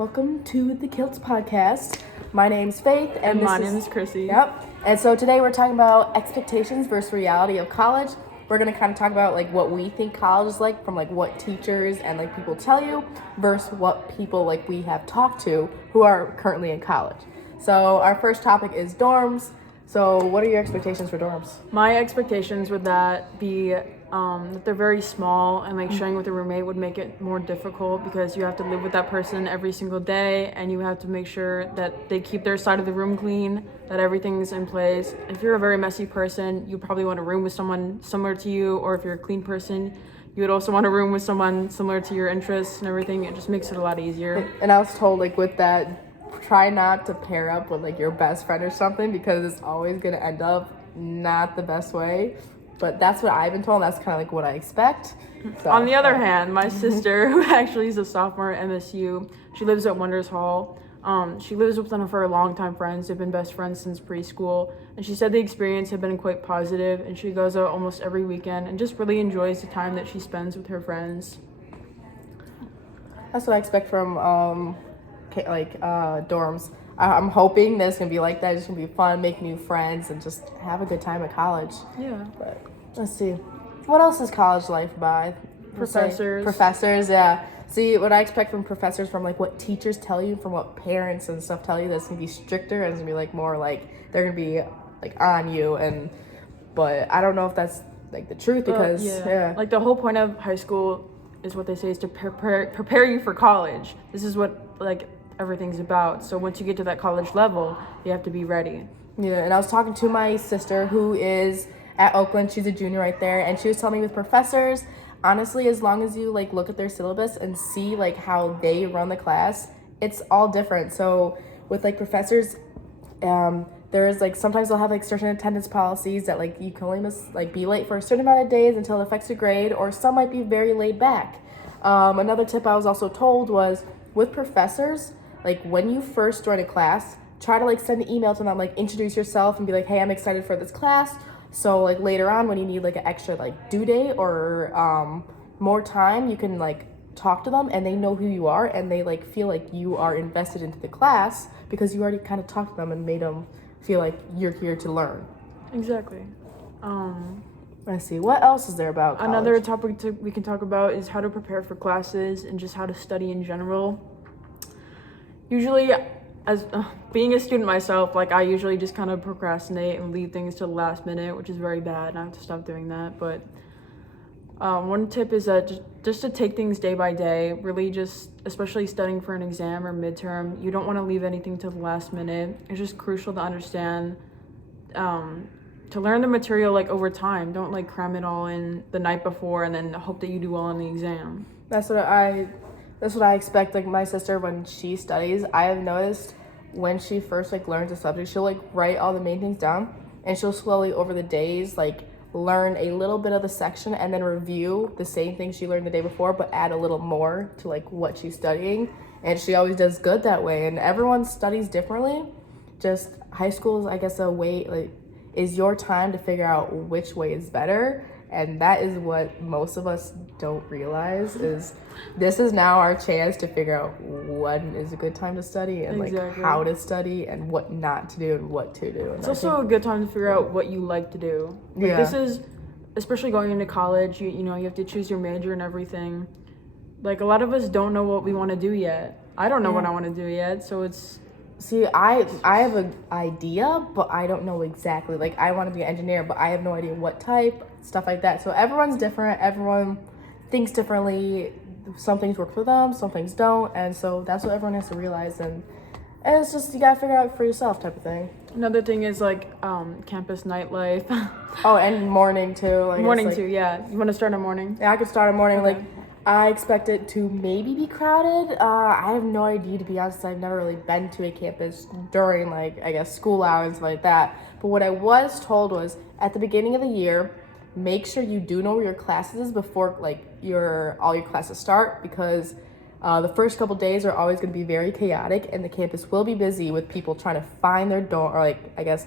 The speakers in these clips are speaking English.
Welcome to the Kilts Podcast. My name's Faith, and my name is Chrissy. Yep. And so today we're talking about expectations versus reality of college. We're gonna kind of talk about like what we think college is like from like what teachers and like people tell you versus what people like we have talked to who are currently in college. So our first topic is dorms. So what are your expectations for dorms? My expectations would be that they're very small, and like sharing with a roommate would make it more difficult because you have to live with that person every single day, and you have to make sure that they keep their side of the room clean, that everything's in place. If you're a very messy person, you probably want a room with someone similar to you, or if you're a clean person, you would also want a room with someone similar to your interests and everything. It just makes it a lot easier. And I was told like with that, try not to pair up with like your best friend or something because it's always gonna end up not the best way. But that's what I've been told. That's kind of like what I expect. So, on the other hand, my sister, who actually is a sophomore at MSU, she lives at Wonders Hall. She lives with one of her longtime friends. They've been best friends since preschool. And she said the experience had been quite positive, and she goes out almost every weekend and just really enjoys the time that she spends with her friends. That's what I expect from dorms. I'm hoping that it's gonna be like that. It's gonna be fun, make new friends, and just have a good time at college. Yeah. But let's see, what else is college life by? Professors, yeah. See, what I expect from professors, from like what teachers tell you, from what parents and stuff tell you, that's gonna be stricter and it's gonna be like more like they're gonna be like on you. But I don't know if that's like the truth because like the whole point of high school is what they say is to prepare you for college. This is what like everything's about. So once you get to that college level, you have to be ready. Yeah, and I was talking to my sister who is at Oakland. She's a junior right there, and she was telling me with professors, honestly, as long as you like look at their syllabus and see like how they run the class, it's all different. So with like professors, there's like sometimes they'll have like certain attendance policies that like you can only be late for a certain amount of days until it affects your grade, or some might be very laid back. Another tip I was also told was with professors, like when you first join a class, try to like send an email to them, like introduce yourself and be like, hey, I'm excited for this class. So like later on when you need like an extra like due date or more time, you can like talk to them and they know who you are and they like feel like you are invested into the class because you already kind of talked to them and made them feel like you're here to learn. Exactly. Let's see, what else is there about college? Another topic we can talk about is how to prepare for classes and just how to study in general. Usually, as being a student myself, like I usually just kind of procrastinate and leave things to the last minute, which is very bad, and I have to stop doing that. But one tip is that just to take things day by day, really just, especially studying for an exam or midterm, you don't want to leave anything to the last minute. It's just crucial to understand, to learn the material like over time. Don't like cram it all in the night before and then hope that you do well on the exam. That's what I expect. Like my sister, when she studies, I have noticed when she first like learns a subject, she'll like write all the main things down, and she'll slowly over the days like learn a little bit of the section and then review the same thing she learned the day before, but add a little more to like what she's studying. And she always does good that way. And everyone studies differently. Just high school is, I guess, a way like is your time to figure out which way is better. And that is what most of us don't realize is this is now our chance to figure out when is a good time to study and like how to study and what not to do and what to do. And it's also a good time to figure out what you like to do. Like, this is, especially going into college, you know, you have to choose your major and everything. Like a lot of us don't know what we want to do yet. I don't know what I want to do yet, so it's... See, I have an idea, but I don't know exactly. Like, I want to be an engineer, but I have no idea what type, stuff like that. So everyone's different. Everyone thinks differently. Some things work for them, some things don't. And so that's what everyone has to realize. And it's just, you got to figure out for yourself type of thing. Another thing is, like, campus nightlife. Oh, and morning, too. Morning, too, yeah. You want to start a morning? Yeah, I could start a morning, okay. Like... I expect it to maybe be crowded. I have no idea, to be honest. I've never really been to a campus during, like, I guess, school hours like that. But what I was told was, at the beginning of the year, make sure you do know where your classes is before, like, all your classes start, because the first couple days are always going to be very chaotic, and the campus will be busy with people trying to find their dorm, or, like, I guess,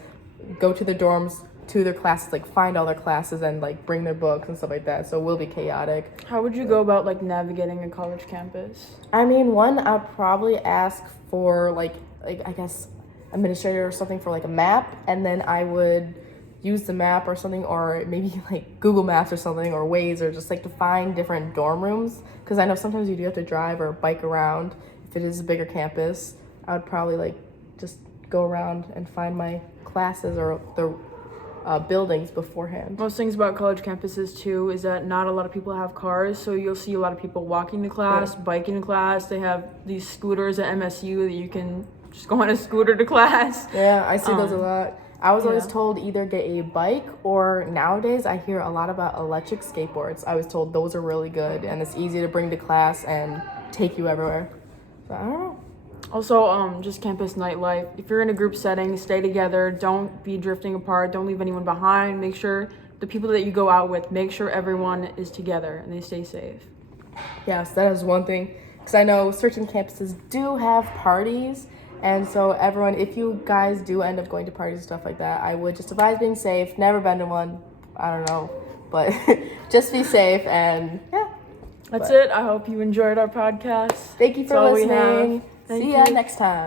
go to the dorms to their classes, like find all their classes and like bring their books and stuff like that. So it will be chaotic. How would you go about like navigating a college campus? I mean, one, I'd probably ask for like I guess administrator or something for like a map, and then I would use the map or something, or maybe like Google Maps or something, or Waze, or just like to find different dorm rooms, because I know sometimes you do have to drive or bike around if it is a bigger campus. I would probably like just go around and find my classes or the buildings beforehand. Most things about college campuses too is that not a lot of people have cars, so you'll see a lot of people walking to class, biking to class. They have these scooters at MSU that you can just go on a scooter to class. Yeah, I see those a lot. I was always Yeah. told either get a bike, or nowadays I hear a lot about electric skateboards. I was told those are really good and it's easy to bring to class and take you everywhere. So I don't know. Also, just campus nightlife. If you're in a group setting, stay together. Don't be drifting apart. Don't leave anyone behind. Make sure the people that you go out with, make sure everyone is together and they stay safe. Yes, that is one thing. Because I know certain campuses do have parties. And so everyone, if you guys do end up going to parties and stuff like that, I would just advise being safe. Never been to one. I don't know. But just be safe, and yeah. That's it. I hope you enjoyed our podcast. Thank you for That's all we have. listening. Thank See ya you. next time.